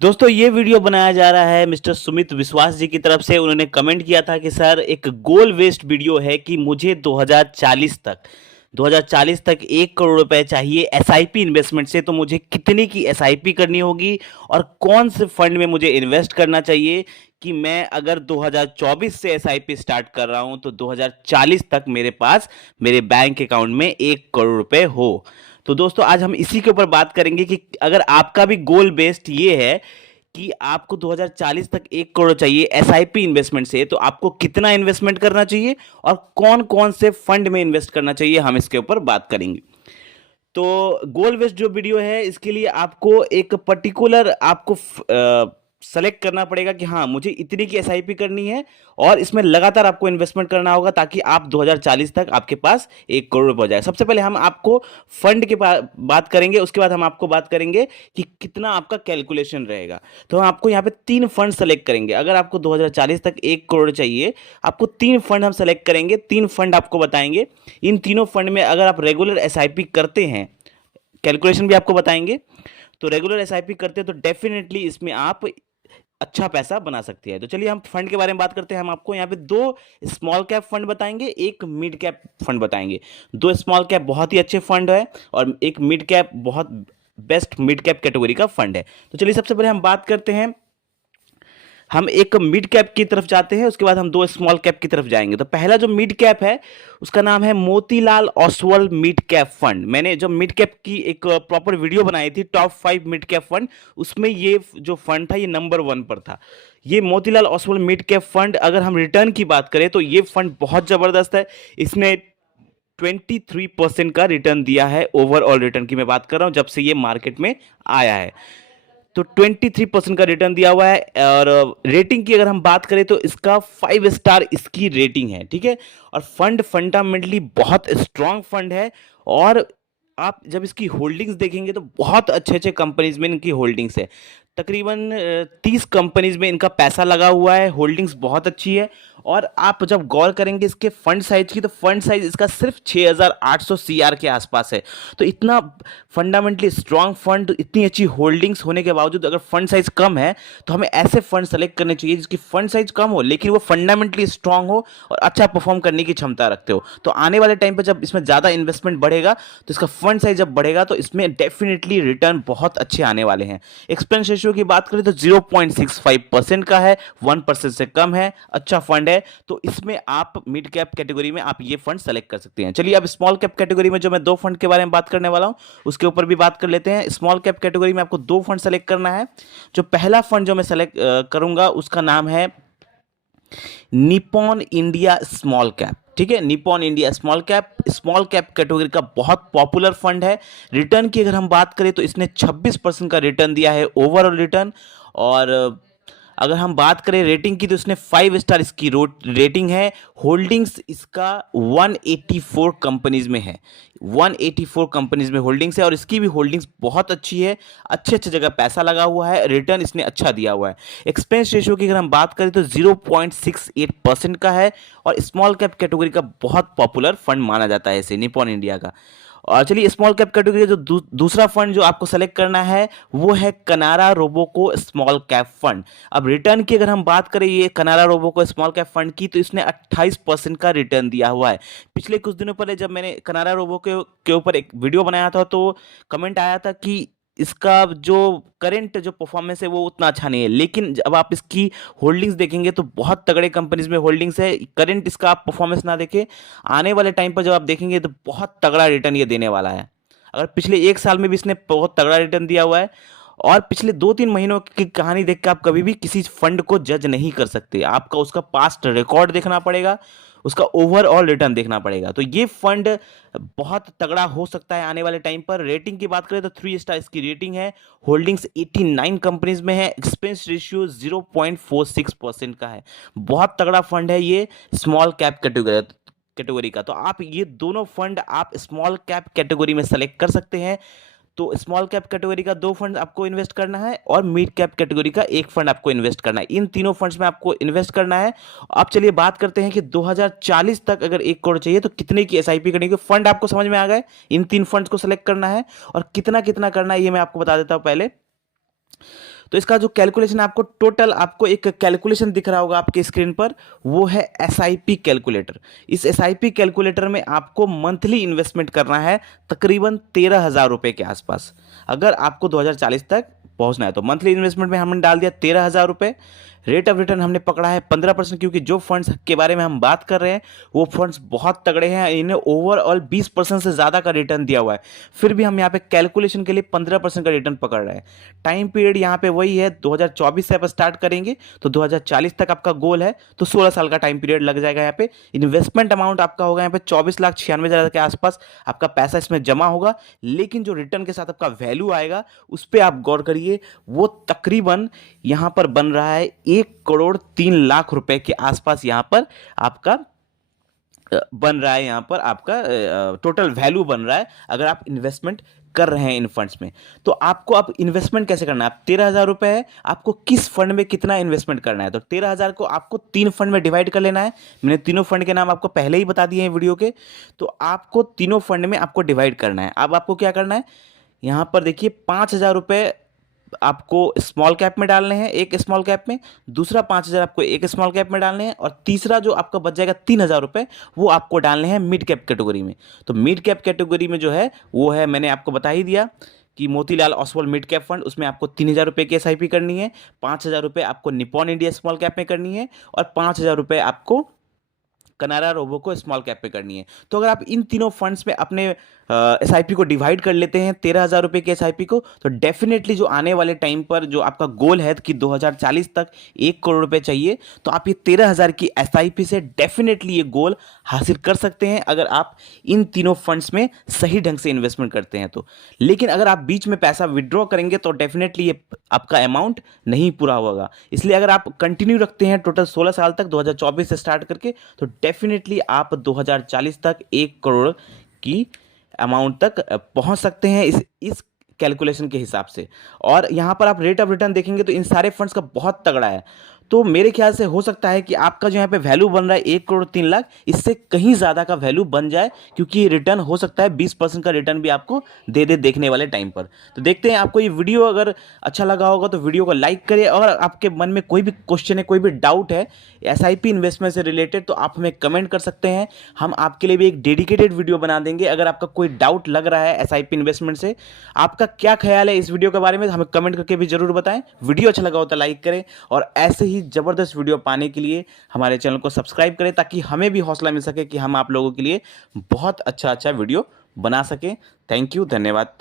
दोस्तों ये वीडियो बनाया जा रहा है मिस्टर सुमित विश्वास जी की तरफ से। उन्होंने कमेंट किया था कि सर एक गोल बेस्ड वीडियो है कि मुझे 2040 तक 1 करोड़ रुपए चाहिए एसआईपी इन्वेस्टमेंट से। तो मुझे कितने की एसआईपी करनी होगी और कौन से फंड में मुझे इन्वेस्ट करना चाहिए कि मैं अगर 2024 से एसआईपी स्टार्ट कर रहा हूं तो 2040 तक मेरे पास मेरे बैंक अकाउंट में 1 करोड़ रुपए हो। तो दोस्तों आज हम इसी के ऊपर बात करेंगे कि अगर आपका भी गोल बेस्ड ये है कि आपको 2040 तक 1 करोड़ चाहिए एसआईपी इन्वेस्टमेंट से, तो आपको कितना इन्वेस्टमेंट करना चाहिए और कौन कौन से फंड में इन्वेस्ट करना चाहिए, हम इसके ऊपर बात करेंगे। तो गोल बेस्ड जो वीडियो है इसके लिए आपको एक पर्टिकुलर आपको सेलेक्ट करना पड़ेगा कि हाँ मुझे इतनी की एसआईपी करनी है और इसमें लगातार आपको इन्वेस्टमेंट करना होगा ताकि आप 2040 तक आपके पास 1 करोड़ रुपए हो जाए। सबसे पहले हम आपको फंड के बात करेंगे, उसके बाद हम आपको बात करेंगे कि कितना आपका कैलकुलेशन रहेगा। तो हम आपको यहाँ पे 3 फंड सेलेक्ट करेंगे। अगर आपको 2040 तक 1 करोड़ चाहिए, आपको 3 फंड हम सेलेक्ट करेंगे, 3 फंड आपको बताएंगे। इन तीनों फंड में अगर आप रेगुलर एसआईपी करते हैं, कैलकुलेशन भी आपको बताएंगे। तो रेगुलर एसआईपी करते हैं तो डेफिनेटली इसमें आप अच्छा पैसा बना सकती है। तो चलिए हम फंड के बारे में बात करते हैं। हम आपको यहाँ पे 2 स्मॉल कैप फंड बताएंगे, एक मिड कैप फंड बताएंगे। 2 स्मॉल कैप बहुत ही अच्छे फंड है और एक मिड कैप बहुत बेस्ट मिड कैप कैटेगरी का फंड है। तो चलिए सबसे पहले हम बात करते हैं, हम एक मिड कैप की तरफ जाते हैं, उसके बाद हम 2 स्मॉल कैप की तरफ जाएंगे। तो पहला जो मिड कैप है उसका नाम है Motilal Oswal mid cap fund. मैंने जो मिड कैप की एक प्रॉपर वीडियो बनाई थी टॉप 5 मिड कैप फंड, उसमें ये जो फंड था ये नंबर 1 पर था। ये Motilal Oswal mid cap fund, अगर हम रिटर्न की बात करें तो ये फंड बहुत जबरदस्त है। इसने 23% का रिटर्न दिया है। ओवरऑल रिटर्न की मैं बात कर रहा हूं जब से ये मार्केट में आया है, तो 23% का रिटर्न दिया हुआ है। और रेटिंग की अगर हम बात करें तो इसका 5 स्टार इसकी रेटिंग है, ठीक है। और फंड फंडामेंटली बहुत स्ट्रांग फंड है। और आप जब इसकी होल्डिंग्स देखेंगे तो बहुत अच्छे अच्छे कंपनीज में इनकी होल्डिंग्स है। तकरीबन 30 कंपनीज में इनका पैसा लगा हुआ है, होल्डिंग्स बहुत अच्छी है। और आप जब गौर करेंगे इसके फंड साइज की, तो फंड साइज इसका सिर्फ 6800 सीआर के आसपास है। तो इतना फंडामेंटली स्ट्रांग फंड, इतनी अच्छी होल्डिंग्स होने के बावजूद अगर फंड साइज कम है तो हमें ऐसे फंड सेलेक्ट करने चाहिए जिसकी फंड साइज कम हो लेकिन वो फंडामेंटली स्ट्रांग हो और अच्छा परफॉर्म करने की क्षमता रखते हो। तो आने वाले टाइम पर जब इसमें ज़्यादा इन्वेस्टमेंट बढ़ेगा तो इसका फंड साइज जब बढ़ेगा तो इसमें डेफिनेटली रिटर्न बहुत अच्छे आने वाले हैं। एक्सपेंस रेशियो की बात करें तो 0.65% का है, 1% से कम है, अच्छा फंड है। तो इसमें आप मिड कैप कैटेगरी में आप ये फंड सेलेक्ट कर सकते हैं। चलिए अब स्मॉल कैप कैटेगरी में जो मैं 2 फंड के बारे में बात करने वाला हूं उसके ऊपर भी बात कर लेते हैं। स्मॉल कैप कैटेगरी में आपको 2 फंड सेलेक्ट करना है। जो पहला फंड जो मैं सेलेक्ट करूंगा उसका नाम है निपॉन इंडिया स्मॉल कैप, ठीक है। Nippon India small cap category का बहुत पॉपुलर फंड है। रिटर्न की अगर हम बात करें तो इसने 26% का रिटर्न दिया है, ओवरऑल रिटर्न। और अगर हम बात करें रेटिंग की तो इसने 5 स्टार इसकी रेटिंग है। होल्डिंग्स इसका 184 कंपनीज में है, 184 कंपनीज में होल्डिंग्स है और इसकी भी होल्डिंग्स बहुत अच्छी है। अच्छे अच्छे जगह पैसा लगा हुआ है, रिटर्न इसने अच्छा दिया हुआ है। एक्सपेंस रेशियो की अगर हम बात करें तो 0.68% का है और स्मॉल कैप कैटेगरी का बहुत पॉपुलर फंड माना जाता है इसे, निपॉन इंडिया का। और चलिए स्मॉल कैप कैटेगरी जो दूसरा फंड जो आपको सेलेक्ट करना है वो है कनारा रोबोको स्मॉल कैप फंड। अब रिटर्न की अगर हम बात करें ये कनारा रोबोको स्मॉल कैप फंड की, तो इसने 28% का रिटर्न दिया हुआ है। पिछले कुछ दिनों पहले जब मैंने कनारा रोबोको के ऊपर एक वीडियो बनाया था तो कमेंट आया था कि इसका जो करंट जो परफॉर्मेंस है वो उतना अच्छा नहीं है, लेकिन जब आप इसकी होल्डिंग्स देखेंगे तो बहुत तगड़े कंपनीज में होल्डिंग्स है। करंट इसका आप परफॉर्मेंस ना देखे, आने वाले टाइम पर जब आप देखेंगे तो बहुत तगड़ा रिटर्न ये देने वाला है। अगर पिछले 1 साल में भी इसने बहुत तगड़ा रिटर्न दिया हुआ है। और पिछले 2-3 महीनों की कहानी देख के आप कभी भी किसी फंड को जज नहीं कर सकते, आपका उसका पास्ट रिकॉर्ड देखना पड़ेगा, उसका ओवरऑल रिटर्न देखना पड़ेगा। तो ये फंड बहुत तगड़ा हो सकता है आने वाले टाइम पर। रेटिंग की बात करें तो 3 स्टार इसकी रेटिंग है, होल्डिंग्स 89 कंपनीज में है, एक्सपेंस रेशियो 0.46% का है। बहुत तगड़ा फंड है ये स्मॉल कैप कैटेगरी का। तो आप ये दोनों फंड आप स्मॉल कैप कैटेगरी में सेलेक्ट कर सकते हैं। तो स्मॉल कैप कैटेगरी का 2 फंड आपको इन्वेस्ट करना है और मिड कैप कैटेगरी का 1 फंड आपको इन्वेस्ट करना है। इन तीनों फंड्स में आपको इन्वेस्ट करना है। अब चलिए बात करते हैं कि 2040 तक अगर 1 करोड़ चाहिए तो कितने की एसआईपी करनी है। फंड आपको समझ में आ गए, इन 3 फंड्स को सेलेक्ट करना है और कितना कितना करना है ये मैं आपको बता देता हूं पहले। तो इसका जो कैलकुलेशन आपको टोटल आपको एक कैलकुलेशन दिख रहा होगा आपके स्क्रीन पर, वो है एसआईपी कैलकुलेटर। इस एसआईपी कैलकुलेटर में आपको मंथली इन्वेस्टमेंट करना है तकरीबन 13,000 रुपये के आसपास। अगर आपको 2040 तक पहुंचना है तो मंथली इन्वेस्टमेंट में हमने डाल दिया 13,000 रुपये। रेट ऑफ रिटर्न हमने पकड़ा है 15%, क्योंकि जो फंड्स के बारे में हम बात कर रहे हैं वो फंड्स बहुत तगड़े हैं, इन्हें ओवरऑल 20% से ज़्यादा का रिटर्न दिया हुआ है, फिर भी हम यहाँ पे कैलकुलेशन के लिए 15% का रिटर्न पकड़ रहे हैं। टाइम पीरियड यहाँ पे वही है, 2024 से आप स्टार्ट करेंगे तो 2040 तक आपका गोल है, तो 16 साल का टाइम पीरियड लग जाएगा। यहाँ पे इन्वेस्टमेंट अमाउंट आपका होगा यहाँ पे 24,96,000 के आसपास आपका पैसा इसमें जमा होगा, लेकिन जो रिटर्न के साथ आपका वैल्यू आएगा उस पर आप गौर करिए, वो तकरीबन यहाँ पर बन रहा है 1,03,00,000 रुपए के आसपास यहाँ पर आपका बन रहा है। यहाँ पर आपका टोटल वैल्यू बन रहा है अगर आप इन्वेस्टमेंट कर रहे हैं इन फंड्स में। तो आपको आप इन्वेस्टमेंट कैसे करना है, आप 13,000 रुपए है, आपको किस फंड में कितना इन्वेस्टमेंट करना है, तो 13,000 को आपको 3 फंड में डिवाइड कर लेना है। मैंने तीनों फंड के नाम आपको पहले ही बता दिए हैं वीडियो के, तो आपको तीनों फंड में आपको डिवाइड करना है। अब आपको क्या करना है, यहाँ पर देखिए 5,000 रुपये आपको स्मॉल कैप में डालने हैं, एक स्मॉल कैप में, दूसरा 5,000 आपको एक स्मॉल कैप में डालने हैं, और तीसरा जो आपका बच जाएगा 3,000 रुपये वो आपको डालने हैं मिड कैप कैटेगरी में। तो मिड कैप कैटेगरी में जो है वो है, मैंने आपको बता ही दिया कि Motilal Oswal mid cap fund, उसमें आपको 3,000 रुपये की एसआईपी करनी है, 5,000 रुपये आपको निपॉन इंडिया स्मॉल कैप में करनी है, और 5,000 रुपये आपको कनारा रोबो को स्मॉल कैप पे करनी है। तो अगर आप इन तीनों फंड्स में अपने एसआईपी को डिवाइड कर लेते हैं 13,000 रुपये के एसआईपी को, तो डेफिनेटली जो आने वाले टाइम पर जो आपका गोल है कि 2040 तक 1 करोड़ रुपए चाहिए, तो आप ये 13,000 की एसआईपी से डेफिनेटली ये गोल हासिल कर सकते हैं अगर आप इन तीनों फंड्स में सही ढंग से इन्वेस्टमेंट करते हैं तो। लेकिन अगर आप बीच में पैसा विड्रॉ करेंगे तो डेफिनेटली ये आपका अमाउंट नहीं पूरा होगा। इसलिए अगर आप कंटिन्यू रखते हैं टोटल 16 साल तक 2024 से स्टार्ट करके, तो डेफिनेटली आप 2040 तक 1 करोड़ की अमाउंट तक पहुंच सकते हैं इस कैलकुलेशन के हिसाब से। और यहाँ पर आप रेट ऑफ रिटर्न देखेंगे तो इन सारे फंड्स का बहुत तगड़ा है। तो मेरे ख्याल से हो सकता है कि आपका जो यहाँ पे वैल्यू बन रहा है 1,03,00,000, इससे कहीं ज़्यादा का वैल्यू बन जाए, क्योंकि रिटर्न हो सकता है 20% का रिटर्न भी आपको दे देखने वाले टाइम पर। तो देखते हैं, आपको ये वीडियो अगर अच्छा लगा होगा तो वीडियो को लाइक करें, और आपके मन में कोई भी क्वेश्चन है, कोई भी डाउट है एसआईपी इन्वेस्टमेंट से रिलेटेड, तो आप हमें कमेंट कर सकते हैं। हम आपके लिए भी एक डेडिकेटेड वीडियो बना देंगे। अगर आपका कोई डाउट लग रहा है एसआईपी इन्वेस्टमेंट से, आपका क्या ख्याल है इस वीडियो के बारे में, हमें कमेंट करके भी जरूर बताएं। वीडियो अच्छा लगा हो तो लाइक करें, और ऐसे ही ज़बरदस्त वीडियो पाने के लिए हमारे चैनल को सब्सक्राइब करें, ताकि हमें भी हौसला मिल सके कि हम आप लोगों के लिए बहुत अच्छा वीडियो बना सकें। थैंक यू, धन्यवाद।